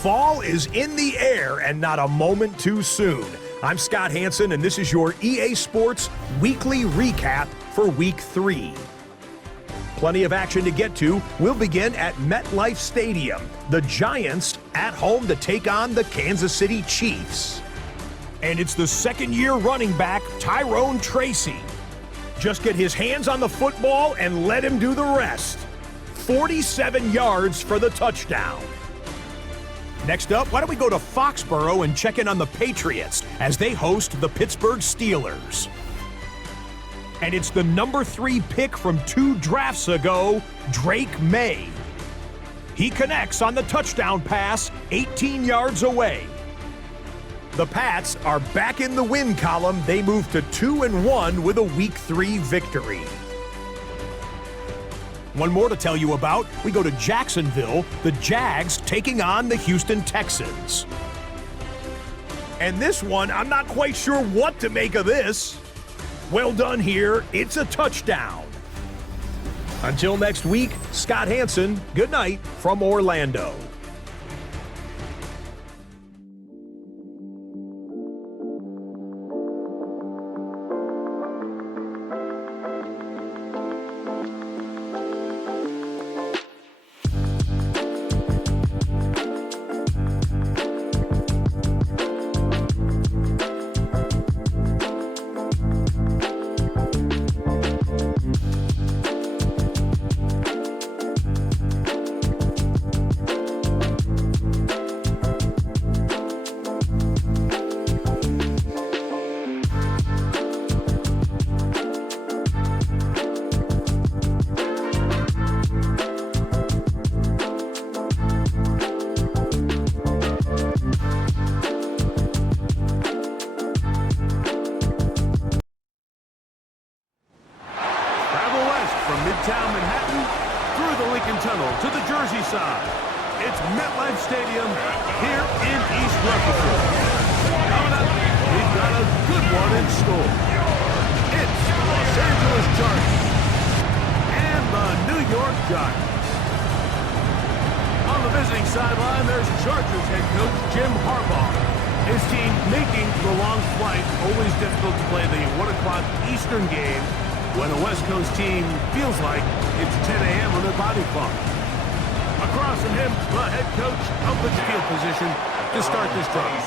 Fall is in the air and not a moment too soon. I'm Scott Hansen, and this is your EA Sports weekly recap for Week 3. Plenty of action to get to. We'll begin at MetLife Stadium. The Giants at home to take on the Kansas City Chiefs. And it's the second-year running back, Tyrone Tracy. Just get his hands on the football and let him do the rest. 47 yards for the touchdown. Next up, why don't we go to Foxborough and check in on the Patriots as they host the Pittsburgh Steelers. And it's the number 3 pick from 2 drafts ago, Drake May. He connects on the touchdown pass 18 yards away. The Pats are back in the win column. They move to 2-1 with a Week 3 victory. One more to tell you about. We go to Jacksonville, the Jags taking on the Houston Texans. And this one, I'm not quite sure what to make of this. Well done here. It's a touchdown. Until next week, Scott Hansen, good night from Orlando. Midtown Manhattan, through the Lincoln Tunnel to the Jersey side. It's MetLife Stadium here in East Rutherford. Coming up, we've got a good one in store. It's the Los Angeles Chargers and the New York Giants. On the visiting sideline, there's Chargers head coach Jim Harbaugh. His team making the long flight. Always difficult to play the 1 o'clock Eastern game when a West Coast team feels like it's 10 a.m. on their body clock. Across from him, the head coach of the field position to start this drive.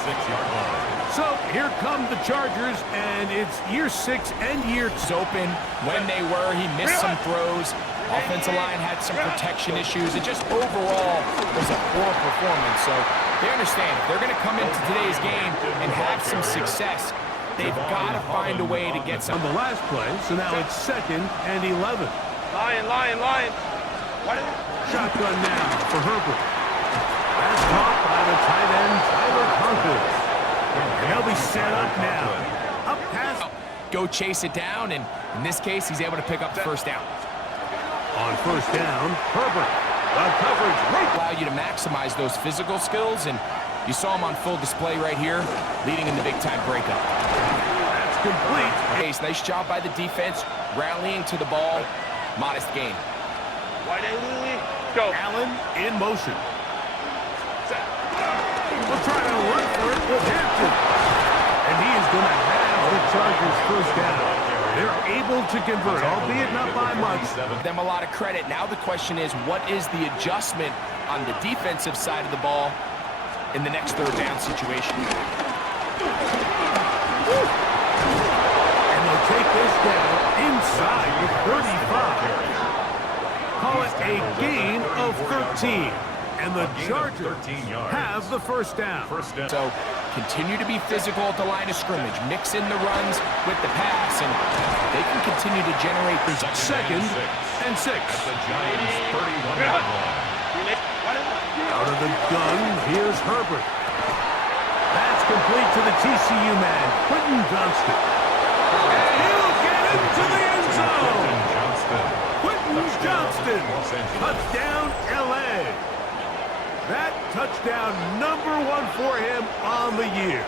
So here come the Chargers, and it's year 6 and year 2. Open when they were. He missed some throws. Offensive line had some protection issues. It just overall was a poor performance. So they understand if they're going to come into today's game and have some success, they've got to find a way to get some. On the last play, so now it's 2nd and 11. Lion. Shotgun now for Herbert. That's caught by the tight end, Tyler Conklin. And they'll be set up now. Up past. Go chase it down, and in this case, he's able to pick up the first down. On first down, Herbert. The coverage right. Allow you to maximize those physical skills, and you saw him on full display right here, leading in the big-time breakup. That's complete. Nice job by the defense, rallying to the ball. Modest gain. Go. Allen in motion. We'll try to run for it with Hampton. And he is going to have the Chargers first down. They're able to convert, albeit not by much. Them a lot of credit. Now the question is, what is the adjustment on the defensive side of the ball in the next third down situation? And they'll take this down inside the 35. Call it a gain of 13. And the Chargers have the first down. So continue to be physical at the line of scrimmage. Mix in the runs with the pass, and they can continue to generate. 2nd and 6. The Giants 31. Out of the gun, here's Herbert. That's complete to the TCU man, Quentin Johnston. And he'll get into the end zone. Quentin Johnston. Touchdown, L.A. That touchdown number 1 for him on the year.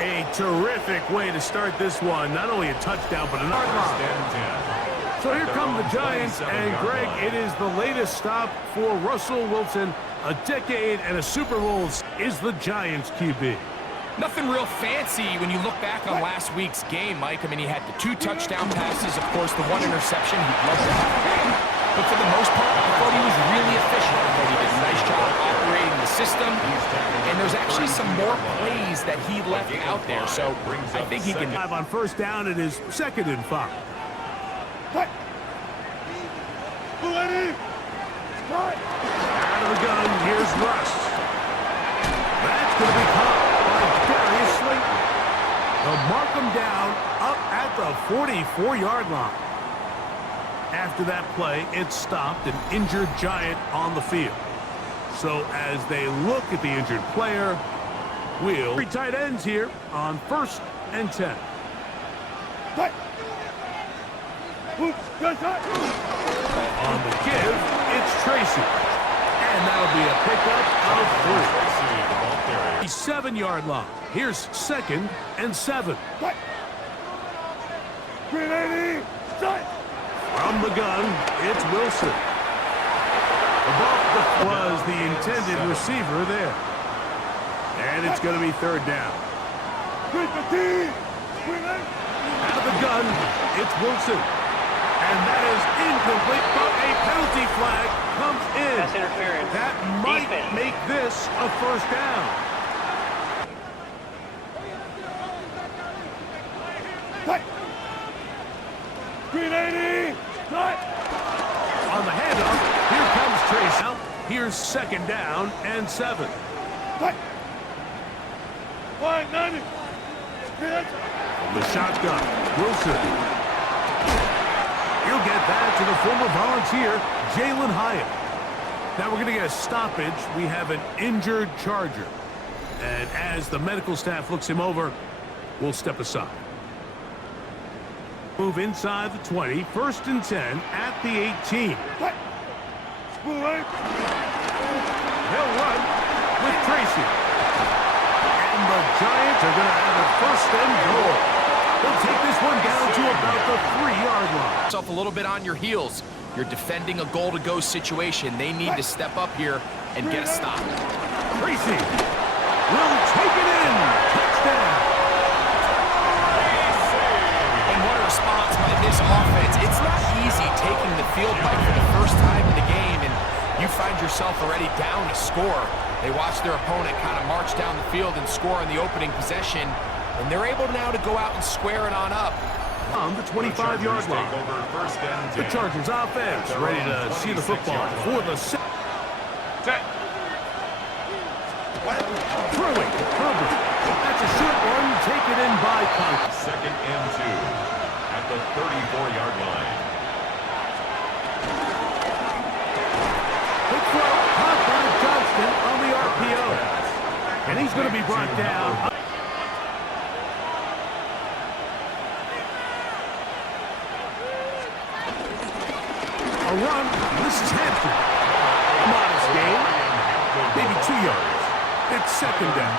A terrific way to start this one. Not only a touchdown, but an yard line. So here come the Giants, and Greg, it is the latest stop for Russell Wilson. A decade and a Super Bowl is the Giants QB. Nothing real fancy when you look back on last week's game, Mike. I mean, he had the 2 touchdown passes, of course, the 1 interception. He'd love to have that. But for the most part, I thought he was really efficient. I thought he did a nice job operating the system. And there's actually some more plays that he left out there. So I think he can... On first down, it is 2nd and 5. Out of the gun, here's Russ. That's going to be caught by Darius Slayton. They'll mark him down up at the 44-yard line. After that play, it stopped an injured Giant on the field. So as they look at the injured player, we'll... 3 tight ends here on 1st and 10. On the give, it's Tracy. And that'll be a pickup of 3. 7-yard line. Here's 2nd and 7. From the gun, it's Wilson. The ball was the intended receiver there. And it's going to be 3rd down. Out of the gun, it's Wilson. And that is incomplete, but a penalty flag comes in. That's interference. That might make this a 1st down. On the handoff, here comes Trace. Now, here's 2nd down and 7. From the shotgun, Wilson. He'll get that to the former Volunteer, Jalen Hyatt. Now we're going to get a stoppage. We have an injured Charger. And as the medical staff looks him over, we'll step aside. Move inside the 20, 1st and 10 at the 18. They'll run with Tracy. And the Giants are going to have a 1st and goal. They'll take this one down to about the 3-yard line. Yourself a little bit on your heels. You're defending a goal-to-go situation. They need to step up here and get a stop. Tracy will take it in. Touchdown. And what a response by this offense. It's not easy taking the field fight for the first time in the game, and you find yourself already down a score. They watch their opponent kind of march down the field and score on the opening possession, and they're able now to go out and square it on up. On the 25-yard line. The Chargers offense ready to see the football for the set. Throwing. Herbert. That's a short one. Taken in by Conklin. 2nd and 2 at the 34-yard line. Quick throw. Caught by Johnston on the RPO. And he's going to be brought down. A run. This is Hampton. Modest gain. Maybe 2 yards. It's 2nd down.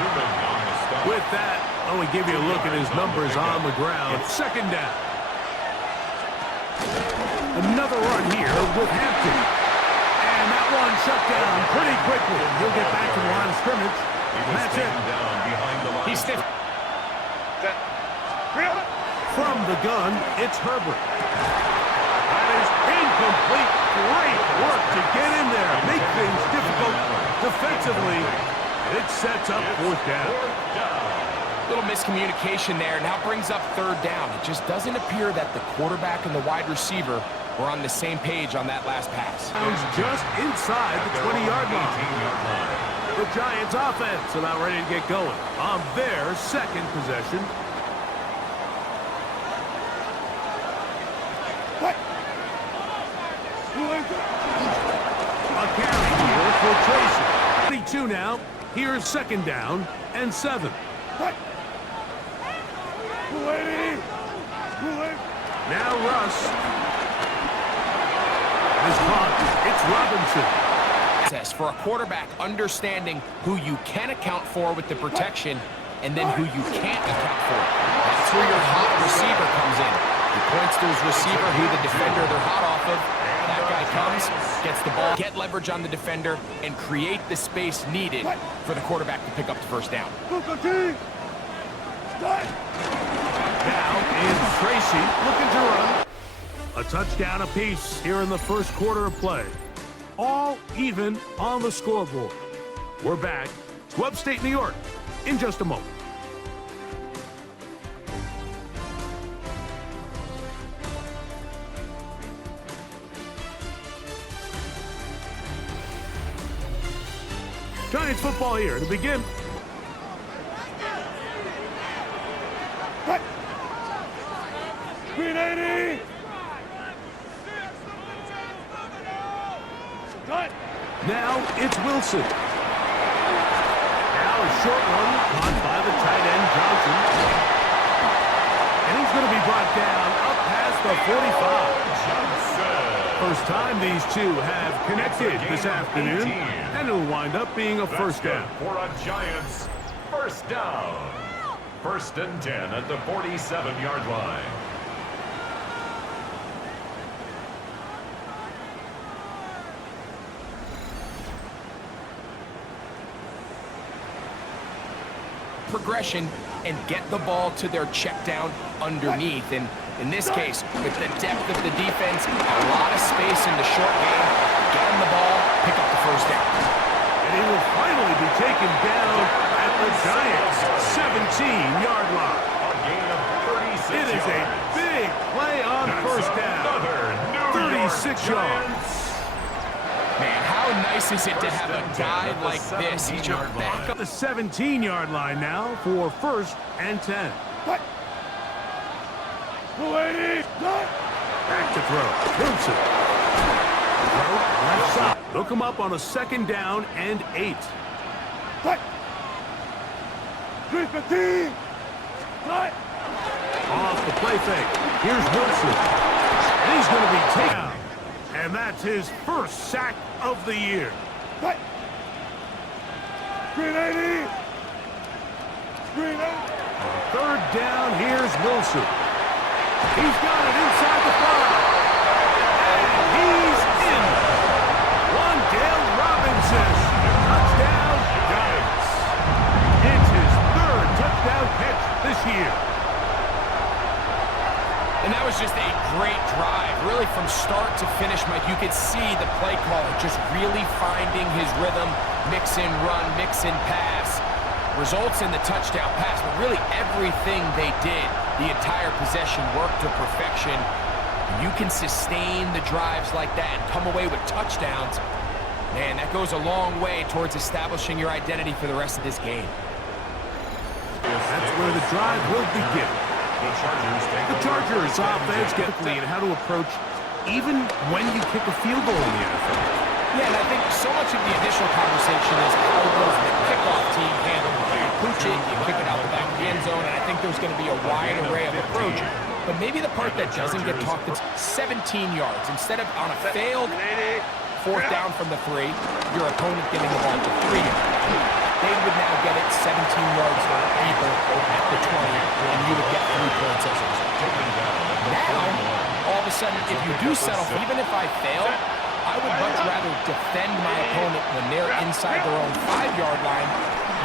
With that, we give you a look at his numbers on the ground. 2nd down. Another run here with Hampton. And that one shut down pretty quickly. He'll get back to the line of scrimmage. And that's it. He's stiff. From the gun, it's Herbert. That is incomplete. Great work to get in there. Make things difficult defensively. It sets up 4th down. Little miscommunication there. Now brings up 3rd down. It just doesn't appear that the quarterback and the wide receiver were on the same page on that last pass. Just inside the 20-yard line. The Giants offense about ready to get going on their 2nd possession. A carry here for Tracy. 22 now. Here's 2nd down and 7. Now Russ is caught. It's Robinson. For a quarterback, understanding who you can account for with the protection and then who you can't account for. That's where your hot receiver comes in. He points to his receiver, who the defender they're hot off of. That guy comes, gets the ball, get leverage on the defender, and create the space needed for the quarterback to pick up the first down. Now is Tracy looking to run. A touchdown apiece here in the first quarter of play. All even on the scoreboard. We're back to upstate New York in just a moment. Giants football here to begin. 380. Now it's Wilson. Now a short one caught by the tight end Johnson. And he's going to be brought down up past the 45. First time these two have connected this afternoon, and it'll wind up being a first down. For a Giants first down. 1st and 10 at the 47-yard line. Progression and get the ball to their check down underneath. And in this case, with the depth of the defense, a lot of space in the short game, get him the ball, pick up the first down. And he will finally be taken down at the Giants' 17-yard line. A gain of 36 It is a big play on first down. 36 yards. Man, how nice is it to have a guy like this? He's your backup. The 17-yard line now for 1st and 10. Back to throw. Wilson. Throw left side. Look him up on a 2nd down and 8. Off the play fake. Here's Wilson. And he's going to be taken out. And that's his first sack of the year. 380. 3rd down, here's Wilson. He's got it inside the 5. And he's in. Wandale Robinson. Touchdown, Giants. It's his 3rd touchdown catch this year. And that was just a great drive. Really from start to finish, Mike, you could see the play caller just really finding his rhythm. Mix in run, mix in pass. Results in the touchdown pass, but really everything they did, the entire possession worked to perfection. And you can sustain the drives like that and come away with touchdowns. Man, that goes a long way towards establishing your identity for the rest of this game. That's where the drive will begin. The Chargers offense quickly and how to approach even when you kick a field goal in the NFL. Yeah, and I think so much of the initial conversation is how does the kickoff team handle it? You pooch it, you kick it out the back of the end zone, and I think there's going to be a wide array of approach. But maybe the part that doesn't get talked is 17 yards. Instead of on a failed 4th down from the 3, your opponent getting the ball to 3 yards. They would now get it 17 yards deeper at the 20, and you would get 3 points as a result. Now, all of a sudden, if you do settle for, even if I fail, I would much rather defend my opponent when they're inside their own 5-yard line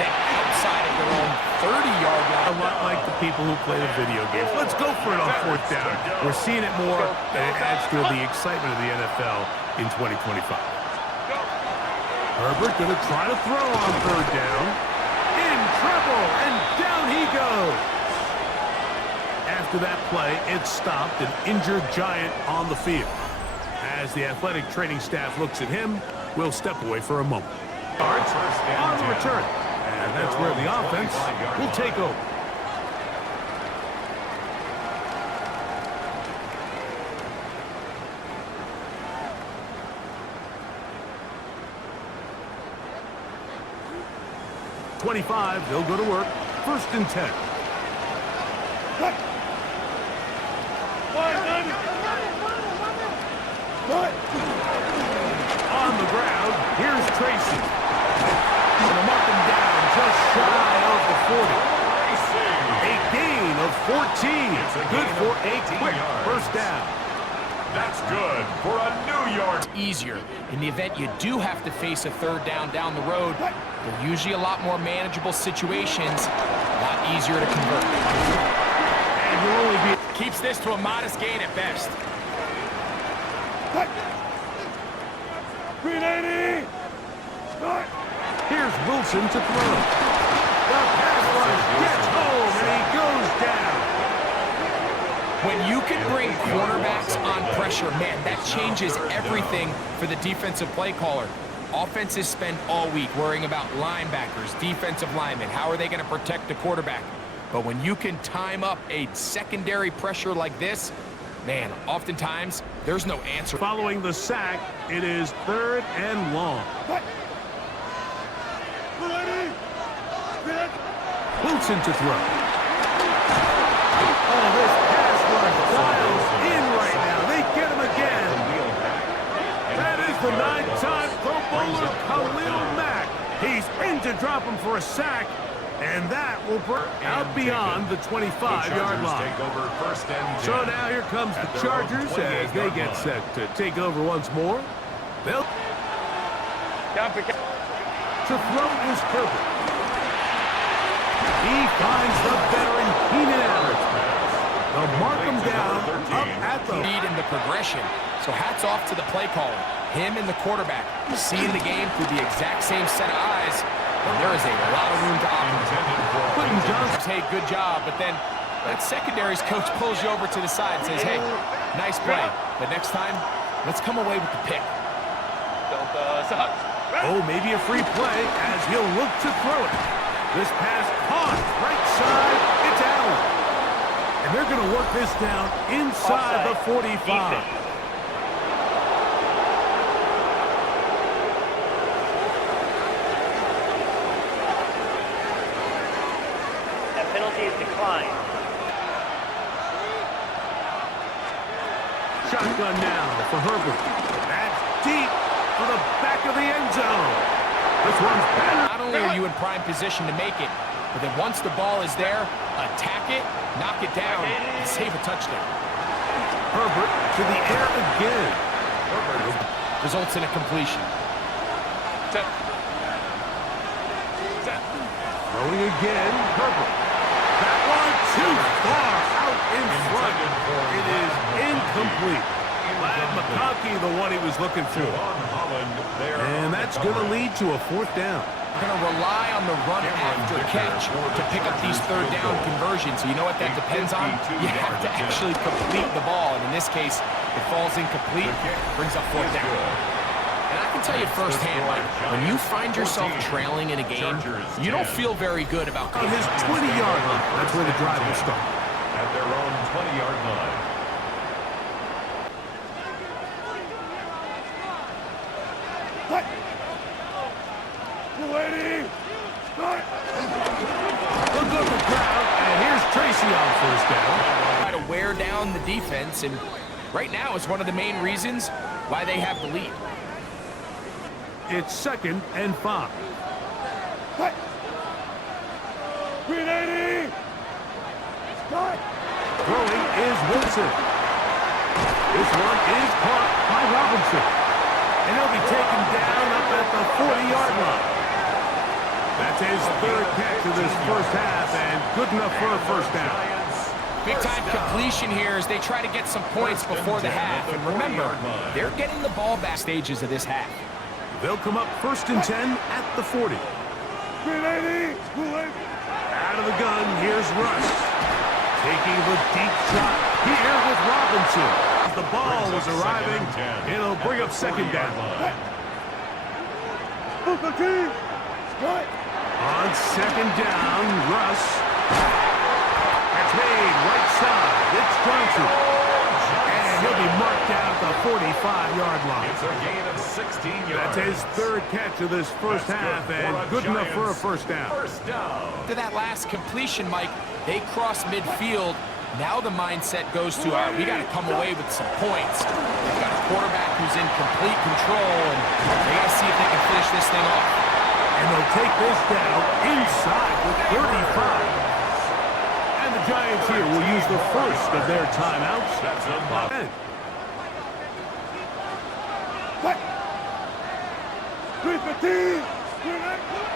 than outside of their own 30-yard line. A lot like the people who play the video games. Let's go for it on 4th down. We're seeing it more, and it adds to the excitement of the NFL in 2025. Herbert going to try to throw on 3rd down. In trouble, and down he goes. After that play, it stopped an injured Giant on the field. As the athletic training staff looks at him, we'll step away for a moment. On the return, and that's where the offense will take over. They'll go to work. 1st and 10. On the ground, here's Tracy. Gonna mark him down just shy of the 40. A gain of Good for a quick first down. That's good for a New York. Easier. In the event you do have to face a third down the road, they're usually a lot more manageable situations, a lot easier to convert. And you'll only be... Keeps this to a modest gain at best. 380. Here's Wilson to throw. The pass rush gets home, and he goes down. When you can bring cornerbacks on pressure, man, that changes everything for the defensive play caller. Offenses spend all week worrying about linebackers, defensive linemen. How are they going to protect the quarterback? But when you can time up a secondary pressure like this, man, oftentimes there's no answer. Following the sack, it is 3rd and long. Wilson to throw. Oh, this pass rush dials in right now. They get him again. That is the 9-time Pro Bowler Khalil Mack. He's in to drop him for a sack, and that will burn out beyond the 25-yard line. So now here comes the Chargers as they get set to take over once more. They'll to throw is Herbert. He finds the veteran Keenan Allen. They'll mark him down up at the lead in the progression. So hats off to the play caller. Him and the quarterback seeing the game through the exact same set of eyes. And there is a lot of room to operate. Quentin Johnson. Hey, good job. But then that secondary's coach pulls you over to the side and says, hey, nice play. But next time, let's come away with the pick. Oh, maybe a free play as he'll look to throw it. This pass caught right side. It's Allen. And they're going to work this down inside the 45. That penalty is declined. Shotgun now for Herbert. That's deep for the back of the end zone. This one's better. Not only are you in prime position to make it, but then once the ball is there, attack it, knock it down, and save a touchdown. Herbert to the air again. Herbert results in a completion. Throwing again, Herbert. That one too far out in front. It is incomplete. Glad McConkey the one he was looking for. And that's going to lead to a 4th down. They're going to rely on the run after catch to pick up these 3rd down conversions. So you know what that depends on? You have to actually complete the ball. And in this case, it falls incomplete, brings up 4th down. And I can tell you firsthand, Mike, when you find yourself trailing in a game, you don't feel very good about on his 20-yard line. That's where the drive will start. At their own 20-yard line. Look at the crowd, and here's Tracy on 1st down. Try to wear down the defense, and right now it's one of the main reasons why they have the lead. It's 2nd and 5. 380. Throwing is Wilson. This one is caught by Robinson. And he'll be taken down up at the 40-yard line. That's his 3rd catch of this first half, and good enough for a 1st down. Big-time completion here as they try to get some points before the half. And remember, they're getting the ball back stages of this half. They'll come up 1st and 10 at the 40. Out of the gun, here's Russ. Taking the deep shot here with Robinson. The ball was arriving. It'll bring up 2nd down. On 2nd down, Russ. That's made right side. It's Johnson. And he'll be marked down at the 45-yard line. It's a gain of 16 yards. That's his 3rd catch of this first half, and good enough for a 1st down. First down. To that last completion, Mike, they cross midfield. Now the mindset goes to, all right, we got to come away with some points. They've got a quarterback who's in complete control, and they got to see if they can finish this thing off. And they'll take this down inside the 35. And the Giants here will use the first of their timeouts. That's a block.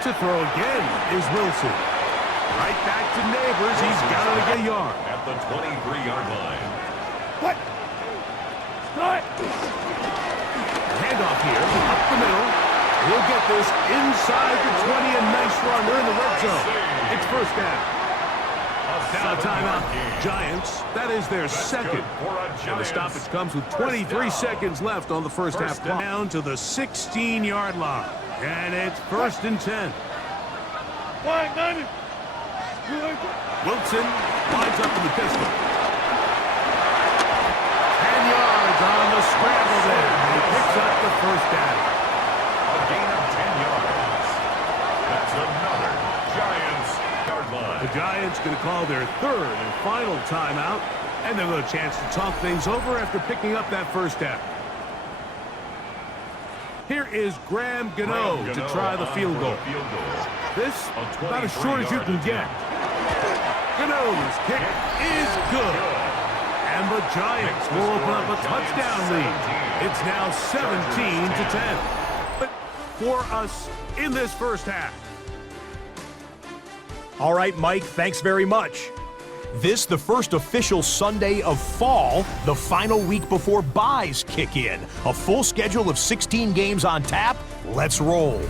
To throw again is Wilson. Right back to Neighbors. He's got it a yard. At the 23-yard line. Handoff here, up the middle. He'll get this inside the 20, a nice run. They're in the red zone. It's first down. Now a timeout. Giants, that is their second. And the stoppage comes with 23 seconds left on the first half clock. Down to the 16-yard line. And it's first and 10. Wilson lines up in the pistol. 10 yards on the scramble there. He picks up the first down. A gain of 10 yards. That's another Giants yard line. The Giants going to call their third and final timeout, and they'll have a chance to talk things over after picking up that first down. Here is Graham Gano to try the field goal. This about as short as you can get. Gano's kick is good. And the Giants will open up a touchdown lead. It's now 17-10. For us in this first half. All right, Mike, thanks very much. This, the first official Sunday of fall, the final week before byes kick in. A full schedule of 16 games on tap. Let's roll.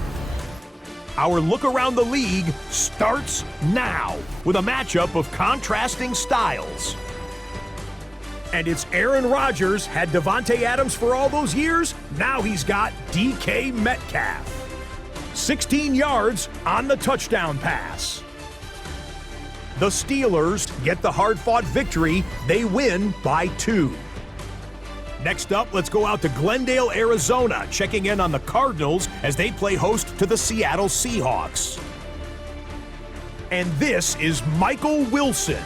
Our look around the league starts now with a matchup of contrasting styles. And it's Aaron Rodgers, had Devontae Adams for all those years. Now he's got DK Metcalf. 16 yards on the touchdown pass. The Steelers get the hard-fought victory. They win by 2. Next up, let's go out to Glendale, Arizona, checking in on the Cardinals as they play host to the Seattle Seahawks. And this is Michael Wilson.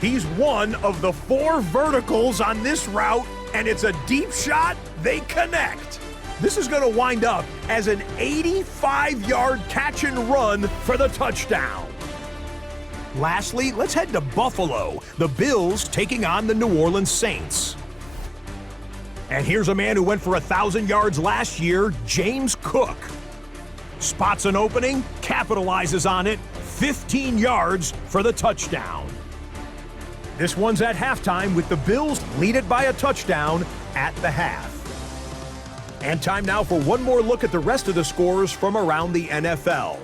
He's one of the 4 verticals on this route, and it's a deep shot. They connect. This is going to wind up as an 85-yard catch and run for the touchdown. Lastly, let's head to Buffalo. The Bills taking on the New Orleans Saints. And here's a man who went for 1,000 yards last year, James Cook. Spots an opening, capitalizes on it, 15 yards for the touchdown. This one's at halftime with the Bills lead it by a touchdown at the half. And time now for one more look at the rest of the scores from around the NFL.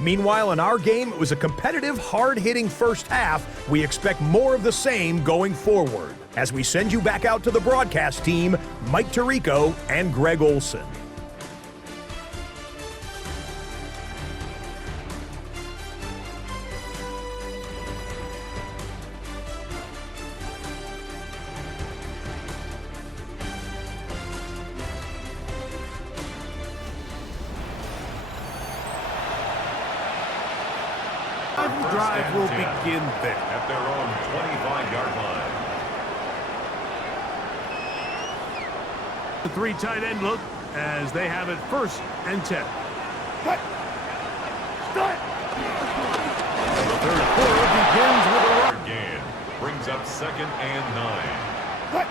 Meanwhile, in our game, it was a competitive, hard-hitting first half. We expect more of the same going forward. As we send you back out to the broadcast team, Mike Tirico and Greg Olson. The drive will begin there. At their own 25-yard line. The 3 tight end look as they have it first and 10. The third quarter begins with a run. Gain brings up 2nd and 9.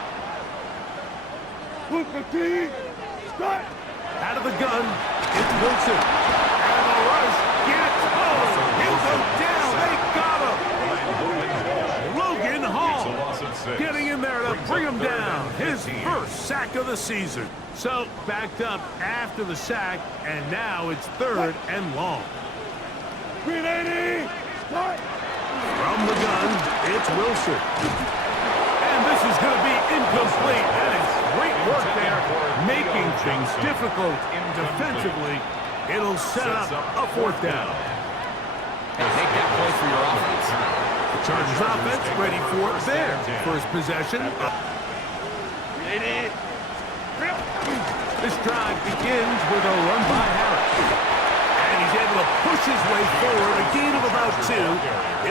Out of the gun, it's Wilson. And the rush gets home. He'll go down. They got him. Logan Hall getting in there to bring him down. His first sack of the season. So backed up after the sack, and now it's 3rd and long. 380. From the gun, it's Wilson. And this is going to be incomplete. That is great work there, making things difficult defensively. It'll set up a 4th down. And take that play for your offense. The Chargers offense ready for their first possession. This drive begins with a run by Harris. And he's able to push his way forward, a gain of about 2.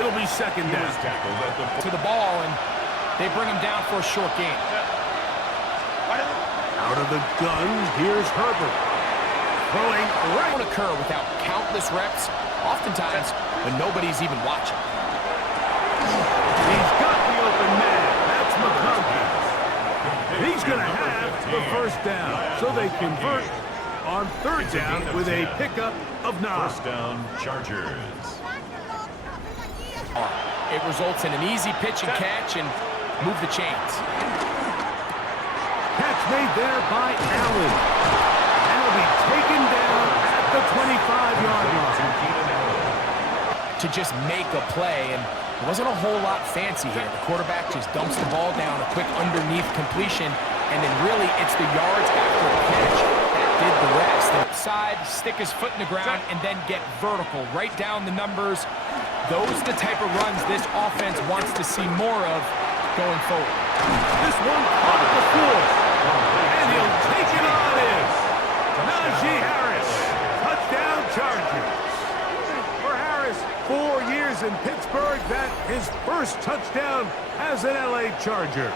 It'll be 2nd down. To the ball, and they bring him down for a short gain. Out of the gun, here's Herbert. Throwing right. Won't occur without countless reps, oftentimes when nobody's even watching. He's got the open man. That's McConkey. He's going to have the first down. So they convert on third down with a pickup of 9. First down, Chargers. It results in an easy pitch and catch and move the chains. Catch made there by Allen. And it'll be taken down at the 25-yard line. To just make a play, and it wasn't a whole lot fancy here. The quarterback just dumps the ball down, a quick underneath completion, and then really it's the yards after the catch that did the rest. And side, stick his foot in the ground, and then get vertical, right down the numbers. Those are the type of runs this offense wants to see more of going forward. This one caught at the floor, and he'll take it on in. Najee Harris, touchdown Chargers. For Harris, 4 years in Pittsburgh, that his first touchdown as an LA Charger.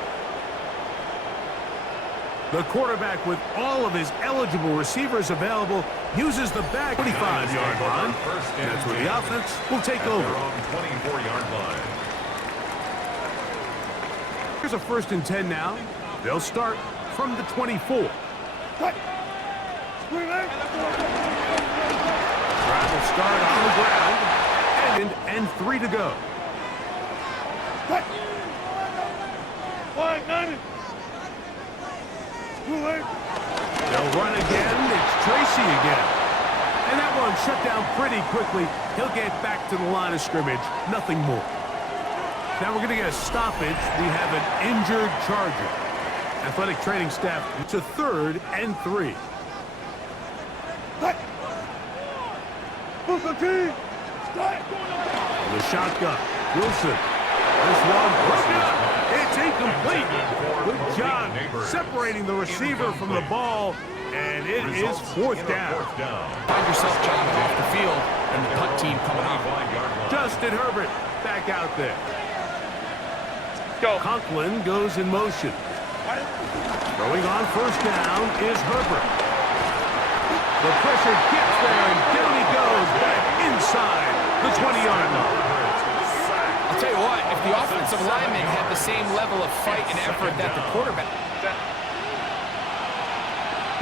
The quarterback, with all of his eligible receivers available, uses the back 25-yard line. That's where the offense will take over. 24-yard line. Here's a 1st and 10 now. They'll start from the 24. Drive will start on the ground. And 3 to go. They'll run again. It's Tracy again. And that one shut down pretty quickly. He'll get back to the line of scrimmage. Nothing more. Now we're going to get a stoppage. We have an injured Charger. Athletic training staff to 3rd and 3. The shotgun. Wilson. This one. It's incomplete. Good job separating the receiver from the ball. And it is 4th down. Find yourself jogging off the field and the punt team coming on. Justin Herbert back out there. Conklin goes in motion. Throwing on 1st down is Herbert. The pressure gets there, and down he goes back inside the 20-yard line. I'll tell you what, if the offensive linemen had the same level of fight and effort that the quarterback...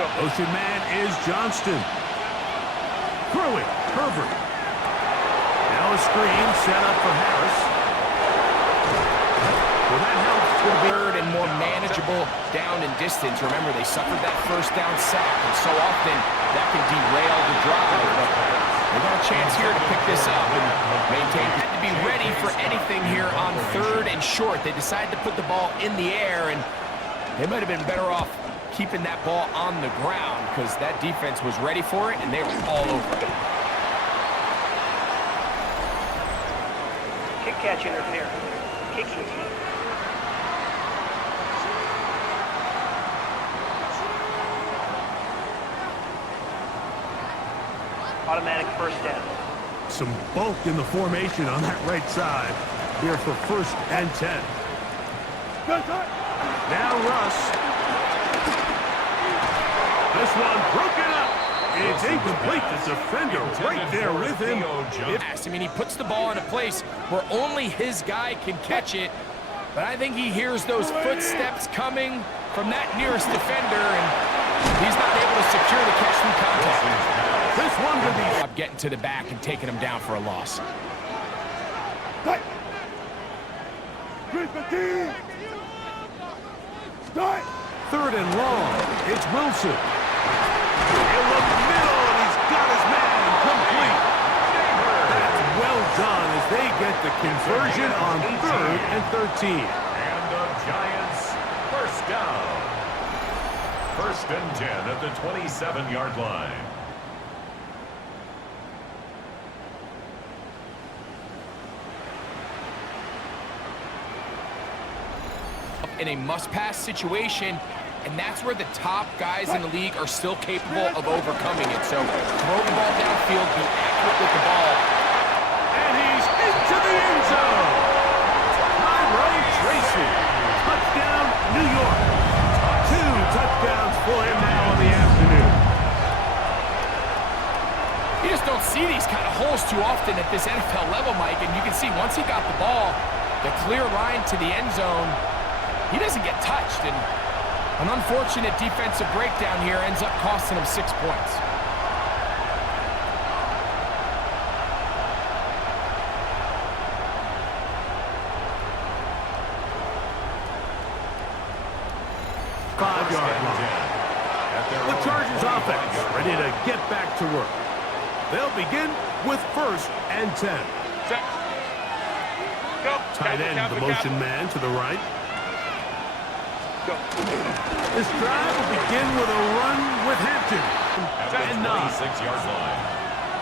Ocean man is Johnston. Throwing, Herbert. Now a screen set up for Harris. Well, that helps. Third and more manageable down and distance. Remember, they suffered that 1st down sack, and so often that can derail the drive. But they got a chance here to pick this up and maintain. Had to be ready for anything here on 3rd and short. They decided to put the ball in the air, and they might have been better off keeping that ball on the ground because that defense was ready for it, and they were all over it. Kick catch interference. Kicking. Automatic 1st down. Some bulk in the formation on that right side here for 1st and 10. Now Russ. This one broken up. It's incomplete. The defender right there with him. I mean, he puts the ball in a place where only his guy can catch it, but I think he hears those footsteps coming from that nearest defender, and he's not able to secure the catch through contact. This one to be getting to the back and taking him down for a loss. 3rd and long. It's Wilson. In the middle, and he's got his man complete. That's well done as they get the conversion on 3rd and 13. And the Giants, 1st down. 1st and 10 at the 27-yard line. In a must-pass situation, and that's where the top guys in the league are still capable of overcoming it. So throw the ball downfield, be accurate with the ball. And he's into the end zone. Tyrone Tracy. Touchdown, New York. 2 touchdowns for him now on the afternoon. You just don't see these kind of holes too often at this NFL level, Mike, and you can see once he got the ball, The clear line to the end zone, he doesn't get touched, and an unfortunate defensive breakdown here ends up costing him 6 points. Five-yard line. The Chargers offense ready to get back to work. They'll begin with 1st and 10. Set. Go. Tight end, the motion man to the right. Go. This drive will begin with a run with Hampton. And 26-yard line.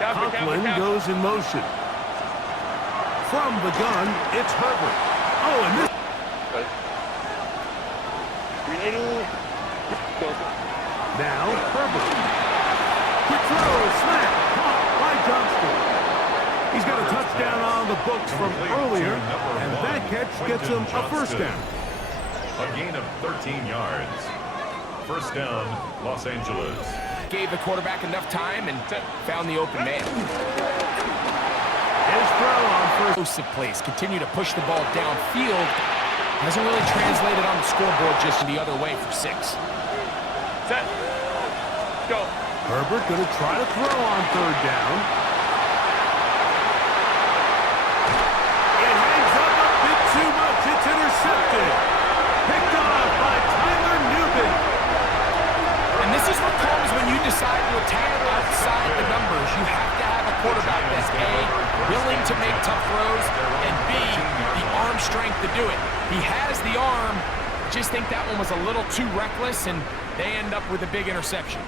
Conklin goes in motion. From the gun, it's Herbert. Oh, and this... Now, Herbert. Quick throw, snap, caught by Johnston. He's got a touchdown on the books from earlier, and that catch gets him a first down. A gain of 13 yards. First down, Los Angeles. Gave the quarterback enough time and found the open man. His throw on first. Explosive plays continue to push the ball downfield. Hasn't really translated on the scoreboard, just the other way for 6. Set. Go. Herbert going to try to throw on 3rd down. It hangs up a bit too much. It's intercepted. Picked off by Tyler Newman. And this is what comes when you decide to attack outside the numbers. You have to have a quarterback that's A, willing to make tough throws, and B, the arm strength to do it. He has the arm. Just think that one was a little too reckless, and they end up with a big interception.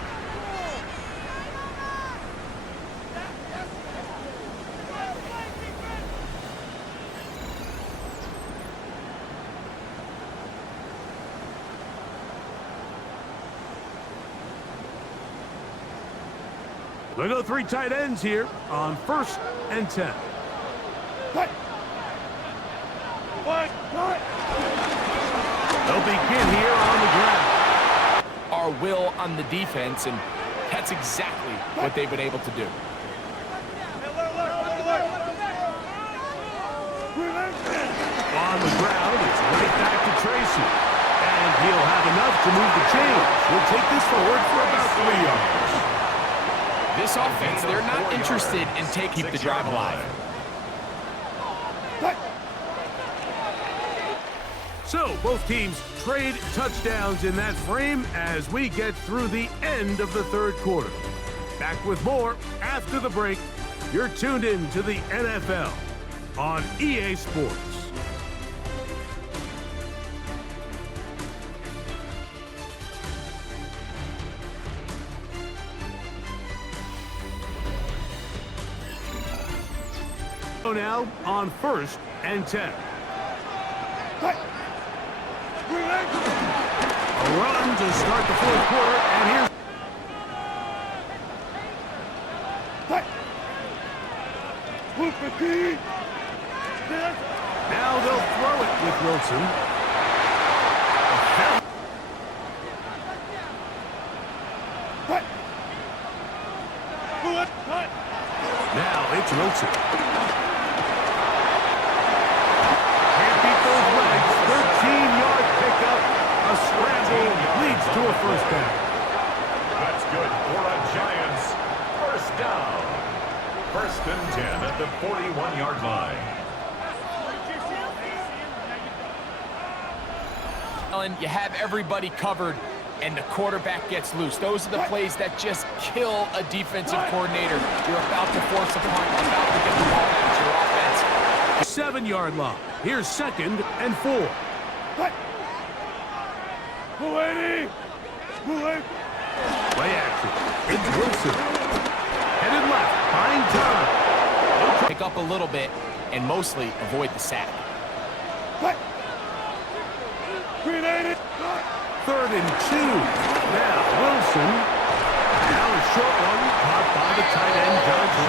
They go 3 tight ends here on 1st and 10. They'll begin here on the ground. Our will on the defense, and that's exactly what they've been able to do. On the ground, it's right back to Tracy. And he'll have enough to move the chains. We'll take this forward for about 3 yards. This offense, they're not interested in keep the drive alive. So, both teams trade touchdowns in that frame as we get through the end of the 3rd quarter. Back with more after the break. You're tuned in to the NFL on EA Sports. So now on 1st and 10. A run to start the 4th quarter, and here's... Now they'll throw it with Wilson. Now it's Wilson. Can't beat those legs. 13-yard pickup. A scramble leads to a first down. That's good for a Giants. First down. 1st and 10 at the 41-yard line. You have everybody covered, and the quarterback gets loose. Those are the plays that just kill a defensive coordinator. You're about to force a punt, about to get the ball back to your offense. 7-yard line. Here's 2nd and 4. Play action. It's Wilson. Headed left. Buying time. Pick up a little bit and mostly avoid the sack. 3rd and 2. Now Wilson. Now a short one caught by the tight end Johnson.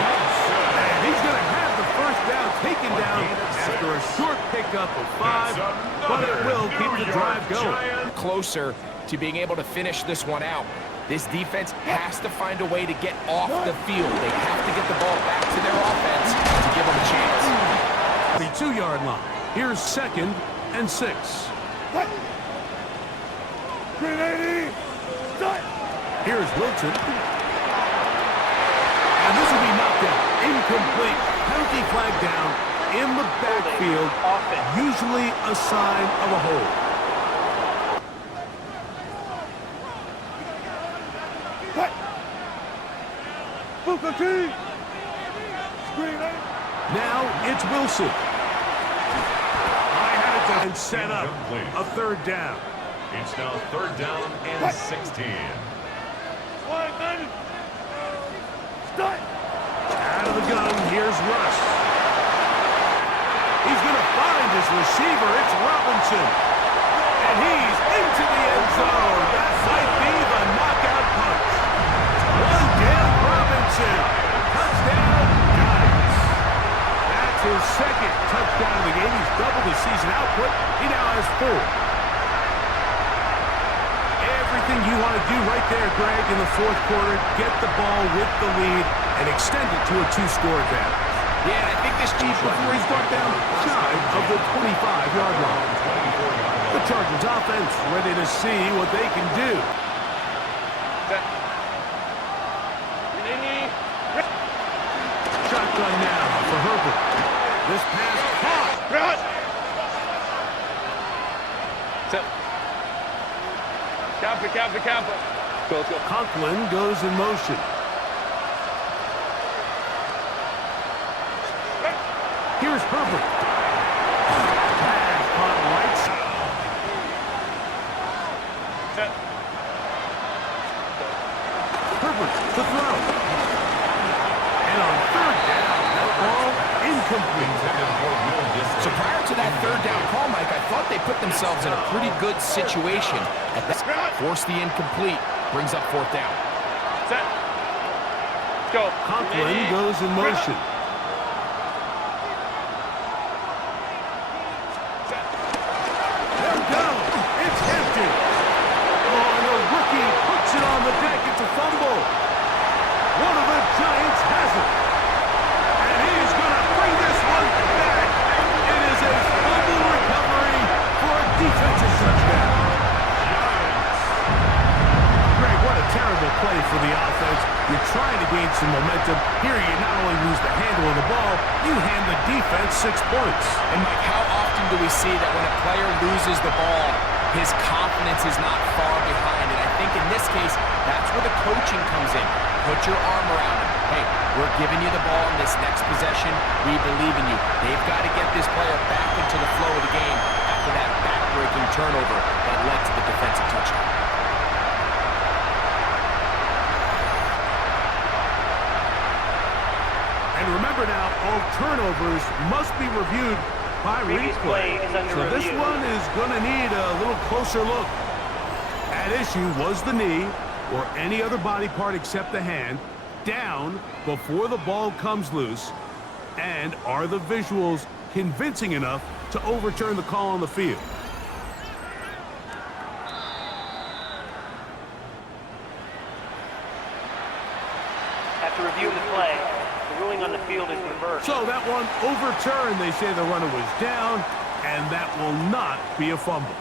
And he's going to have the first down taken down after a short pickup of 5, but it will keep the drive going. Closer to being able to finish this one out. This defense has to find a way to get off the field. They have to get the ball back to their offense to give them a chance. The 2-yard line. Here's 2nd and 6. Here's Wilson. And this will be knocked out. Incomplete. Penalty flag down in the backfield. Usually a sign of a hold. Now it's Wilson. And set up a 3rd down. It's now 3rd down and 16. Out of the gun, here's Russ. He's going to find his receiver. It's Robinson. And he's into the end zone. That might be the knockout punch. Odell Robinson. Touchdown, Giants. That's his 2nd touchdown of the game. He's doubled his season output. He now has 4. Everything you want to do right there, Greg, in the 4th quarter, get the ball with the lead and extend it to a 2-score advantage. Yeah, I think this Chiefs Before he's brought down shy of the 25-yard line. The Chargers offense ready to see what they can do. Shotgun now for Herbert. This pass caught. Camper. Go. Conklin goes in motion. Here's Herbert. Pass caught right side. Herbert to throw. And on 3rd down, that ball incomplete. So prior to that 3rd down call, Mike, I thought they put themselves in a pretty good situation. At that, force the incomplete, brings up 4th down. Set. Go. Conklin goes in motion. There we go. It's empty. Oh, and the rookie puts it on the deck. It's a fumble. One of the Giants has it. And he's going to bring this one back. It is a fumble recovery for a defensive touchdown. Greg, what a terrible play for the offense. You're trying to gain some momentum. Here you not only lose the handle of the ball, you hand the defense 6 points. And Mike, how often do we see that when a player loses the ball, his confidence is not far behind? And I think in this case, that's where the coaching comes in. Put your arm around him. Hey, we're giving you the ball in this next possession. We believe in you. They've got to get this player back into the flow of the game after that back-breaking turnover that led to the defensive touchdown. And remember now, all turnovers must be reviewed by replay. So this one is going to need a little closer look. At issue was the knee, or any other body part except the hand, down before the ball comes loose. And are the visuals convincing enough to overturn the call on the field? After reviewing the play, the ruling on the field is reversed. So that one overturned. They say the runner was down, and that will not be a fumble.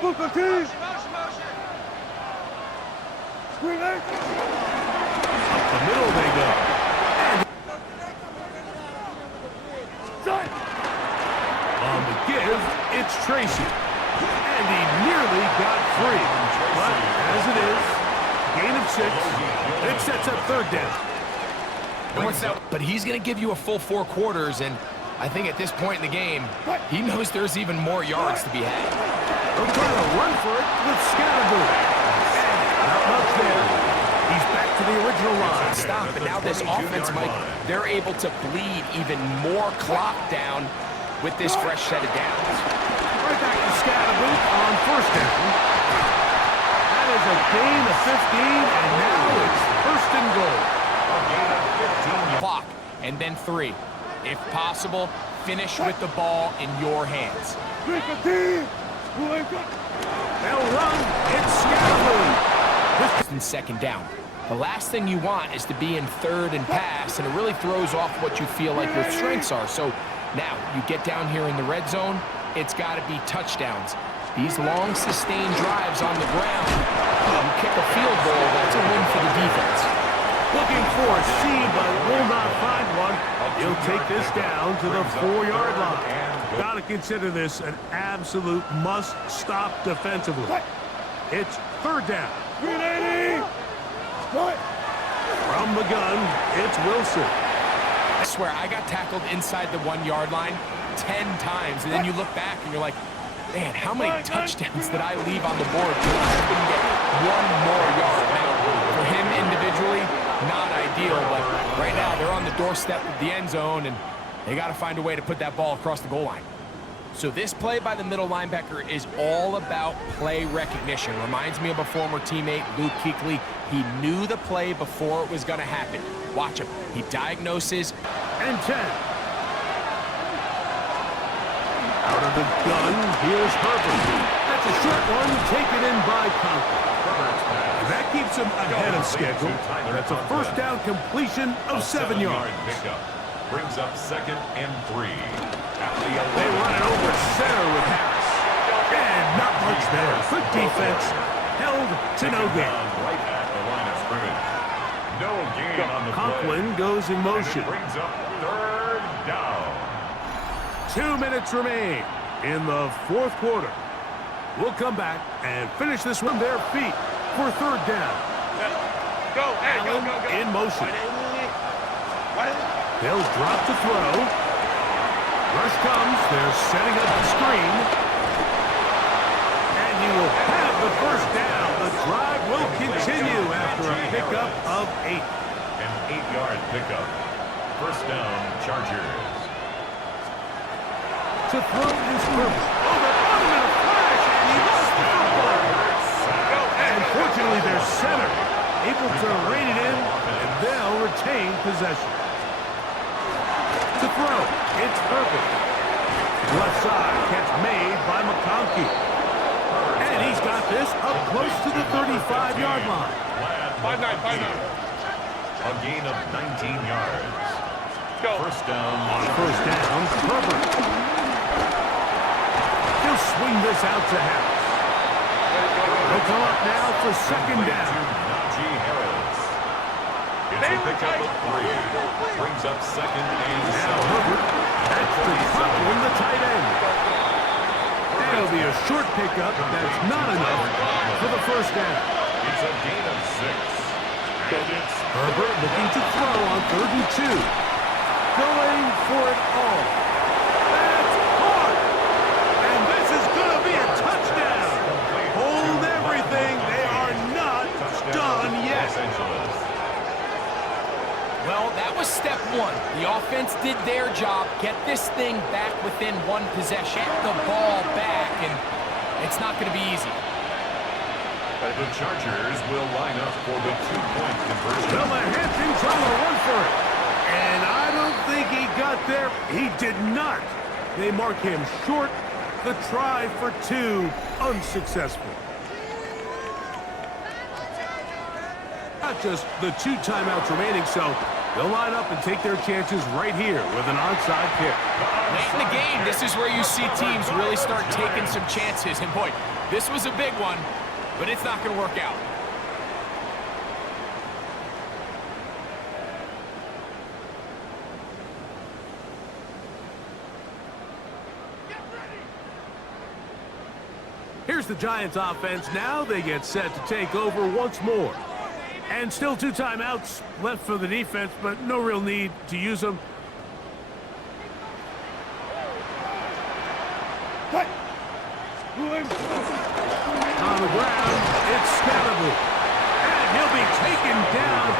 Up the middle they go. And on the give, it's Tracy. And he nearly got free. But as it is, gain of 6. It sets up 3rd down. But he's going to give you a full 4 quarters, and I think at this point in the game, he knows there's even more yards to be had. They'll try to run for it with Scattergood. Not much there. He's back to the original line. Stop, and now this offense, Mike, they're able to bleed even more clock down with this fresh set of downs. Right back to Scattergood on 1st down. That is a gain of 15, and now it's 1st and goal. A gain of 15. Clock, and then 3. If possible, finish with the ball in your hands. They'll run. It's Scattergood. In 2nd down. The last thing you want is to be in third and pass, and it really throws off what you feel like your strengths are. So now you get down here in the red zone, it's got to be touchdowns. These long, sustained drives on the ground, you kick a field goal, that's a win for the defense. Looking for a C, but will not find one. He'll take this down to the 4-yard line. Got to consider this an absolute must-stop defensively. It's third down. From the gun, it's Wilson. I swear, I got tackled inside the 1-yard line 10 times, and then you look back and you're like, man, how many touchdowns did I leave on the board because I couldn't get one more yard? Now, for him individually, not ideal, but right now they're on the doorstep of the end zone, and they got to find a way to put that ball across the goal line. So this play by the middle linebacker is all about play recognition. Reminds me of a former teammate, Luke Kuechly. He knew the play before it was going to happen. Watch him. He diagnoses. And 10. Out of the gun, here's Herbert. That's a short one taken in by Conklin. That keeps him ahead of schedule. That's a first down completion of 7 yards. Brings up 2nd and 3. They run it over center with Harris. And not much there. Good defense. Held to no gain. Right at the line of scrimmage. No gain on the Conklin goes in motion. Brings up 3rd down. 2 minutes remain in the 4th quarter. We'll come back and finish this one their feet for 3rd down. Go, hey, Allen go. in motion. They'll drop to throw. Rush comes. They're setting up the screen. And he will have the first down. The drive will continue after a pickup of 8. An 8-yard pickup. First down, Chargers. To throw is Herbert. Oh, they're on him in a flash, and he lost the football. And fortunately, their center able to rein it in, and they'll retain possession. To throw, it's Herbert. Left side, catch made by McConkey. And he's got this up close to the 35-yard line. 5-9. A gain of 19 yards. Go. First down. On first down, Herbert. He'll swing this out to Harris. They'll come up now for 2nd down. Najee Harris. It's a pickup of 3. Brings up 2nd and Now 7. Herbert, that's to Conklin, the tight end. That'll be a short pickup. That's not enough for the first down. It's a gain of 6. And it's Herbert looking to throw on 3rd and 2. Going for it all. That's caught. And this is going to be a touchdown. Hold everything. They are not done yet. Los Angeles. Well, that was step 1. The offense did their job. Get this thing back within 1 possession. Get the ball back, and it's not going to be easy. The Chargers will line up for the 2-point conversion. Well, the Hamptons trying to run for it. And I don't think he got there. He did not. They mark him short. The try for 2, unsuccessful. Not just the 2 timeouts remaining, so they'll line up and take their chances right here with an onside kick. Late in the game, this is where you see teams really start taking some chances. And boy, this was a big one, but it's not going to work out. Here's the Giants offense. Now they get set to take over once more. And still 2 timeouts left for the defense, but no real need to use them. On the ground, it's Scalaboo. And he'll be taken down.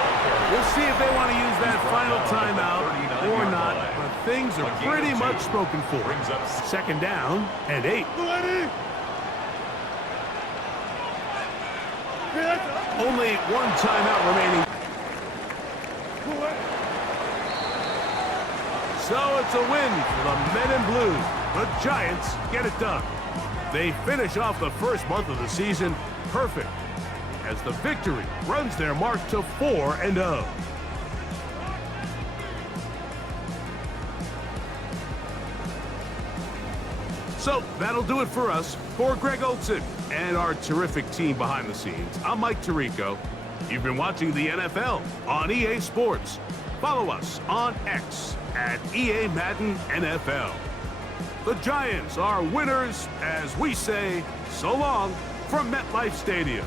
We'll see if they want to use that final timeout or not, but things are pretty much spoken for. 2nd down and 8. Only 1 timeout remaining. So it's a win for the men in blue. The Giants get it done. They finish off the first month of the season perfect. as the victory runs their mark to 4-0. So that'll do it for us. For Greg Olson and our terrific team behind the scenes, I'm Mike Tirico. You've been watching the NFL on EA Sports. Follow us on X at EA Madden NFL. The Giants are winners as we say so long from MetLife Stadium.